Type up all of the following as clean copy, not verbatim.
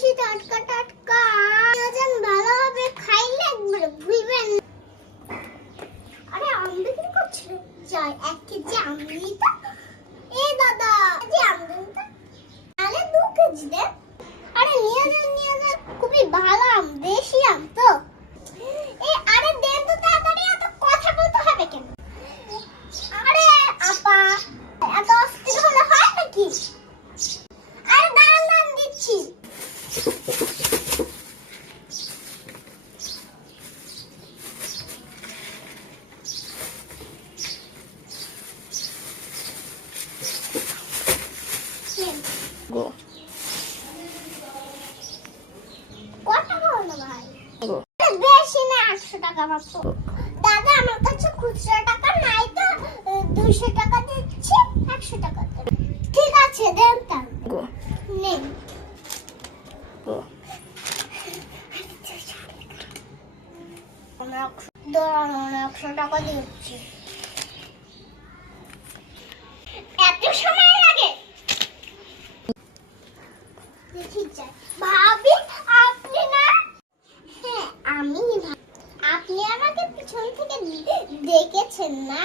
বেশি টাটকা টাটকা আয়োজন ভালোভাবে খাইলে একবারে ভুলবেন না। আরে আম বিক্রি করছিল, যাই 1 কেজি আম নিই তো। এই দাদা, যে আম দেন তো, তাহলে 2 কেজি দেন। আরে নিয়ে যান, খুবই ভালো আম, দেশি আম তো। আরে দেন তো তাড়াতাড়ি, এত কথা বলতে হবে কেন? আরে আপা, এত অস্থির হলে হয় নাকি? আরে দাঁড়ান, দিচ্ছি। গো কত হলো ভাই? বেশি না, 800 টাকা মাত্র। দাদা আমার কাছে খুচরা টাকা নাই তো, 200 টাকা দিচ্ছি, 100 টাকা দেন। ঠিক আছে, দেন তাহলে। গো নেন। গো দাঁড়ান, 100 টাকা দিচ্ছি। এত সময় লাগে? দেখি যাই। ভাবি, আপনি না? হ্যাঁ, আমি। আপনি আমাকে পিছন থেকে দেখেছেন না?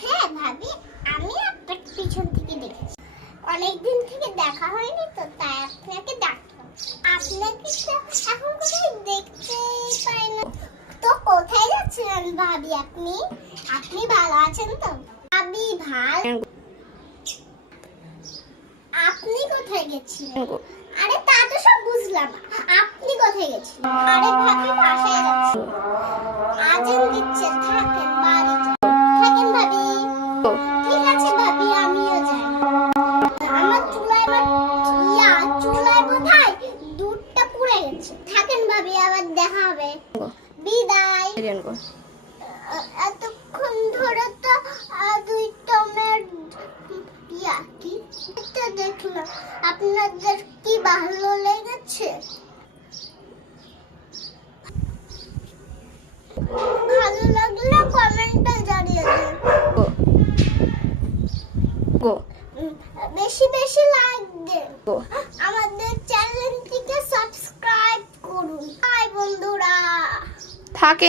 হ্যাঁ ভাবি, আমি আপনাকে পিছন থেকে দেখেছি। অনেকদিন থেকে দেখা হয়নি তো, তাই আপনাকে ডাকলাম। আপনাকে তো এখন কোথায় দেখতে পাই না। তো কোথায় যাচ্ছিলেন ভাবি আপনি? আপনি ভালো আছেন তো? ভাবি ভালো। আপনি কোথায় গেছিলেন? আরে তা তো সব বুঝলাম, আপনি কোথায় গেছিলেন? আরে ভাবি বাসায় যাচ্ছি। আজান দিচ্ছে, থাকেন, বাড়ি যান। থাকেন ভাবি। ঠিক আছে ভাবি, আমিও যাই। আমার চুলায় বোধহয় দুধটা পুড়ে গেছে। থাকেন ভাবি, আবার দেখা হবে। বিদায়। এতক্ষণ ধরে তো 2 টমের কি এটা দেখলাম। আপনাদের কি ভালো লেগেছে? ভালো লাগলে কমেন্টে জানিয়ে দিন। গো বেশি বেশি লাইক দিন। গো আমাদের চ্যানেলটিকে সাবস্ক্রাইব করুন। বাই বন্ধুরা। থাকে।